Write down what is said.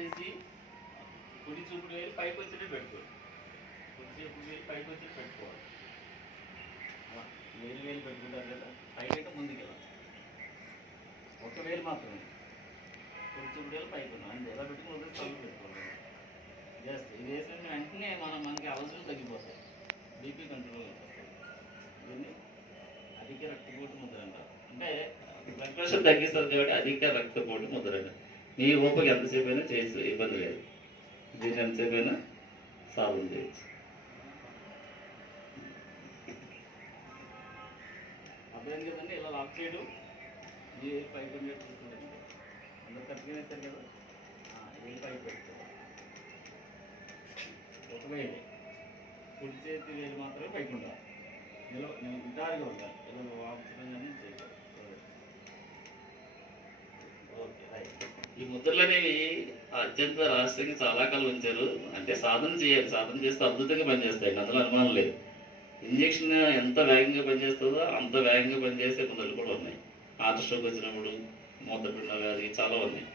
చేసి కుడి చూపుడు వేలు పైకి వచ్చేటట్టు పెట్టుకోండి. కుడి చూపుడు వేలు పైకి వచ్చేటట్టు పెట్టుకోవాలి. అలా వేలు వేలు పెట్టుకుంటారు కదా, పైకి ముందుకు వెళ్ళాలి. ఒక వేలు మాత్రమే కుడి చూపుడు వేలు పైకి ఉన్నాం అంతే. ఎలా పెట్టుకుని తలుపు పెట్టుకోవాలి. జస్ట్ ఇది వేసిన వెంటనే మనకి అవసరం తగ్గిపోతాయి, బీపీ కంట్రోల్ వస్తుంది. దీన్ని అధిక రక్తపోటు ముద్ర అంటారు. అంటే బ్లడ్ ప్రెషర్ తగ్గిస్తుంది కాబట్టి అధిక రక్తపోటు ముద్ర అంటారు. మీ ఓపిక ఎంతసేపు అయినా చేయొచ్చు, ఇబ్బంది లేదు. దీన్ని ఎంతసేపు అయినా సాల్వ్ చేయొచ్చు. అర్థం కదండి. ఇలా లాక్ చేయడం, ఈ 500 చూసుకోండి. అందరూ కరెక్ట్గా వేస్తారు కదా. ఇది 5 పెట్టుకోవాలి. ఒక వేలు కుడి చేతి వేలు మాత్రమే పైకి ఉండాలి. ఇలా నిటారుగా ఉండాలి. ఇలా వాపుతుందని చేయాలి. Okay right. ఈ ముద్రలు అనేవి అత్యంత రహస్యంగా చాలా కాలం ఉంచారు. అంటే సాధన చేయాలి, సాధన చేస్తే అద్భుతంగా పనిచేస్తాయి, అందులో అనుమానం లేదు. ఇంజక్షన్ ఎంత వేగంగా పనిచేస్తుందో అంత వేగంగా పనిచేసే ముద్రలు కూడా ఉన్నాయి. హార్ట్ స్ట్రోక్ వచ్చినప్పుడు, మూత్రపిండ వ్యాధి చాలా ఉన్నాయి.